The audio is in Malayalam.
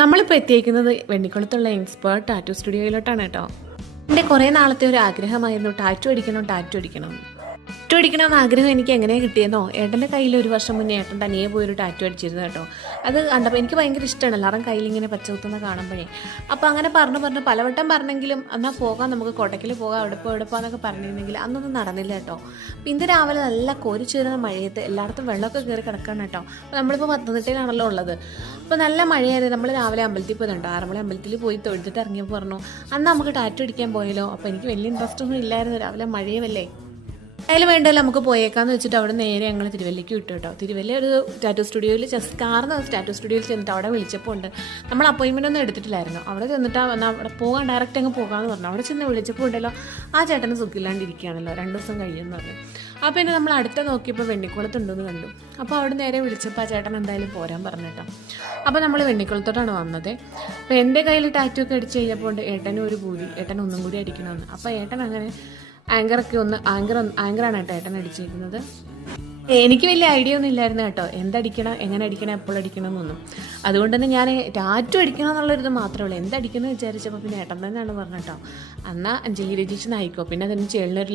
നമ്മളിപ്പോൾ എത്തിയേക്കുന്നത് വെണ്ണിക്കുളത്തുള്ള എക്സ്പേർട്ട് ടാറ്റു സ്റ്റുഡിയോയിലോട്ടാണ് കേട്ടോ. എൻ്റെ കുറേ നാളത്തെ ഒരു ആഗ്രഹമായിരുന്നു ടാറ്റു അടിക്കണം. ടാറ്റു അടിക്കണമെന്ന് ആഗ്രഹം എനിക്ക് എങ്ങനെ കിട്ടിയെന്നോ, ഏട്ടൻ്റെ കയ്യിൽ ഒരു വർഷം മുന്നേ ഏട്ടൻ തനിയെ പോയൊരു ടാറ്റു അടിച്ചിരുന്നു കേട്ടോ. അത് കണ്ടപ്പോൾ എനിക്ക് ഭയങ്കര ഇഷ്ടമാണ് എല്ലാവരും കയ്യിലിങ്ങനെ പച്ച കുത്തുന്ന കാണുമ്പോഴേ. അപ്പോൾ അങ്ങനെ പറഞ്ഞ് പലവട്ടം പറഞ്ഞെങ്കിലും എന്നാൽ പോകാം, നമുക്ക് കോട്ടയ്ക്കൽ പോകാം, അവിടെ പോകാമെന്നൊക്കെ പറഞ്ഞിരുന്നെങ്കിൽ അന്നൊന്നും നടന്നില്ല കേട്ടോ. അപ്പോൾ ഇന്ന് രാവിലെ നല്ല കോരിച്ചേരുന്ന മഴയത്ത് എല്ലായിടത്തും വെള്ളമൊക്കെ കയറി കിടക്കുകയാണ് കേട്ടോ. അപ്പോൾ നമ്മളിപ്പോൾ പത്തനംതിട്ടയിലാണല്ലോ ഉള്ളത്. അപ്പോൾ നല്ല മഴയായിരുന്നു. നമ്മൾ രാവിലെ അമ്പലത്തിൽ പോയതുണ്ടോ, ആറന്മുള അമ്പലത്തിൽ പോയി തൊഴുതിട്ട് ഇറങ്ങിയപ്പോൾ പറഞ്ഞു അന്ന് നമുക്ക് ടാറ്റു അടിക്കാൻ പോയല്ലോ. അപ്പോൾ എനിക്ക് വലിയ ഇൻട്രസ്റ്റ് ഒന്നും ഇല്ലായിരുന്നു, രാവിലെ മഴയുമല്ലേ, അതിൽ വേണ്ടല്ലോ നമുക്ക് പോയേക്കാന്ന് വെച്ചിട്ട് അവിടെ നേരെ ഞങ്ങൾ തിരുവല്ലയ്ക്ക് വിട്ടു കേട്ടോ. തിരുവല്ല ഒരു ടാറ്റു സ്റ്റുഡിയോയിൽ ടാറ്റു സ്റ്റുഡിയോയിൽ ചെന്നിട്ട് അവിടെ വിളിച്ചപ്പോൾ ഉണ്ട്, നമ്മൾ അപ്പോയിൻമെൻ്റ് ഒന്നും എടുത്തിട്ടില്ലായിരുന്നു. അവിടെ ചെന്നിട്ട് അവിടെ പോകാൻ ഡയറക്റ്റ് അങ്ങ് പോകാമെന്ന് പറഞ്ഞു. അവിടെ ചെന്ന് വിളിച്ചപ്പോൾ ഉണ്ടല്ലോ ആ ചേട്ടന് സുഖമില്ലാണ്ടിരിക്കുകയാണല്ലോ, 2 ദിവസം കഴിയുമെന്ന് പറഞ്ഞു. അപ്പോൾ പിന്നെ നമ്മൾ അടുത്ത നോക്കിയപ്പോൾ വെണ്ണിക്കുളത്തുണ്ടെന്ന് കണ്ടു. അപ്പോൾ അവിടെ നേരെ വിളിച്ചപ്പോൾ ആ ചേട്ടൻ എന്തായാലും പോരാൻ പറഞ്ഞു കേട്ടോ. അപ്പോൾ നമ്മൾ വെണ്ണിക്കുളത്തോട്ടാണ് വന്നത്. അപ്പോൾ എൻ്റെ കയ്യിൽ ടാറ്റു ഒക്കെ അടിച്ച് കഴിഞ്ഞപ്പോൾ ഉണ്ട് ഏട്ടനും ഒരു പൂതി, ഏട്ടൻ ഒന്നും കൂടി അടിക്കണമെന്ന്. അപ്പോൾ ഏട്ടൻ അങ്ങനെ ആങ്കറാണ് കേട്ടോ ഏട്ടൻ അടിച്ചിരിക്കുന്നത്. എനിക്ക് വലിയ ഐഡിയ ഒന്നും ഇല്ലായിരുന്നു കേട്ടോ, എന്തടിക്കണം, എങ്ങനെ അടിക്കണം, എപ്പോൾ അടിക്കണം എന്നൊന്നും. അതുകൊണ്ട് തന്നെ ഞാൻ ടാറ്റു അടിക്കണം എന്നുള്ളൊരിത് മാത്രമേ ഉള്ളൂ. എന്തടിക്കണം എന്ന് വിചാരിച്ചപ്പോൾ പിന്നെ ഏട്ടൻ തന്നെയാണ് പറഞ്ഞു കേട്ടോ, എന്നാൽ അഞ്ജലി രജിഷൻ ആയിക്കോ, പിന്നെ അതിന് ചേളിനൊരു